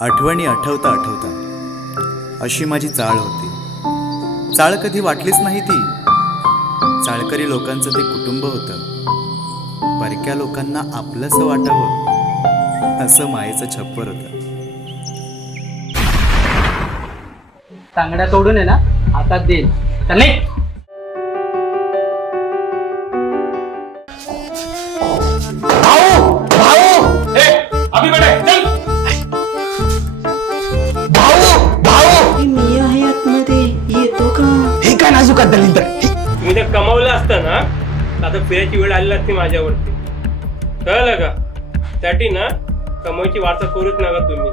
आठवणी आठवता आठवता. अशी माझी चाळ होती. चाळ कधी वाटलीच नाही ती. चाळकरी लोकांचं ते कुटुंब होतं. परक्या लोकांना आपलंसं वाटावं असं मायेचं छप्पर होतं. तांगड्या तोडून आहे ना हातात देईल हे काय दलिंदर ते कमावलं असतं ना आता फिरायची वेळ आली असती माझ्यावरती. कळलं का? त्यासाठी ना कमाईची वार्ता करूच नका तुम्ही.